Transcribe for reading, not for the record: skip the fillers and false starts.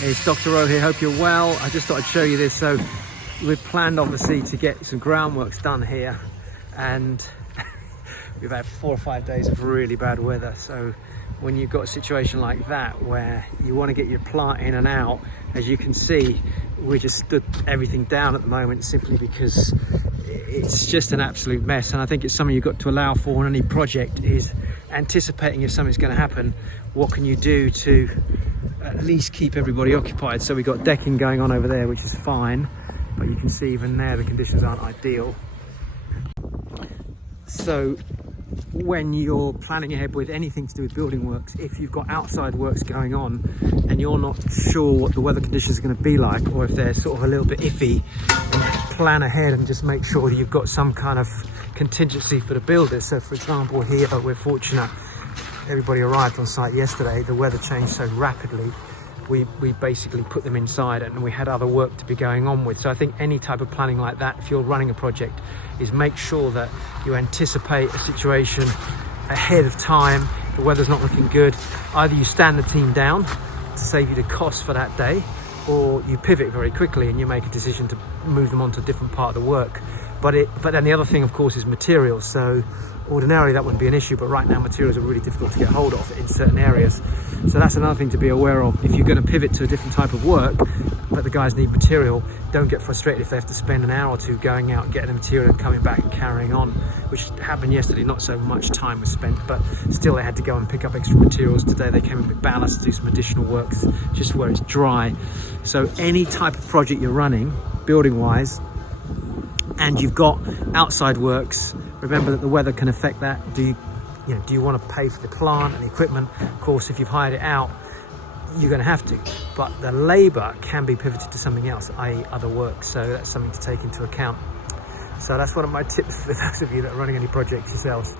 It's Dr. O here, hope you're well. I just thought I'd show you this. So we've planned obviously to get some groundworks done here, and we've had 4 or 5 days of really bad weather. So when you've got a situation like that where you want to get your plant in and out, as you can see, we just stood everything down at the moment simply because it's just an absolute mess. And I think it's something you've got to allow for in any project, is anticipating if something's going to happen. What can you do to at least keep everybody occupied? So we've got decking going on over there, which is fine, but you can see even there the conditions aren't ideal. So when you're planning ahead with anything to do with building works, if you've got outside works going on and you're not sure what the weather conditions are going to be like, or if they're sort of a little bit iffy, plan ahead and just make sure that you've got some kind of contingency for the builders. So for example, here we're fortunate, everybody arrived on site yesterday. The weather changed so rapidly, we basically put them inside, and we had other work to be going on with. So I think any type of planning like that, if you're running a project, is make sure that you anticipate a situation ahead of time. The weather's not looking good, either you stand the team down to save you the cost for that day, or you pivot very quickly and you make a decision to move them on to a different part of the work. But then the other thing, of course, is materials. So ordinarily that wouldn't be an issue, but right now materials are really difficult to get hold of in certain areas. So that's another thing to be aware of. If you're going to pivot to a different type of work, but the guys need material, don't get frustrated if they have to spend an hour or two going out and getting the material and coming back and carrying on, which happened yesterday. Not so much time was spent, but still they had to go and pick up extra materials. Today they came in with ballast to do some additional works just where it's dry. So any type of project you're running, building wise, and you've got outside works, remember that the weather can affect that. Do you want to pay for the plant and the equipment? Of course, if you've hired it out, you're going to have to, but the labor can be pivoted to something else, i.e. other work. So that's something to take into account. So that's one of my tips for those of you that are running any projects yourselves.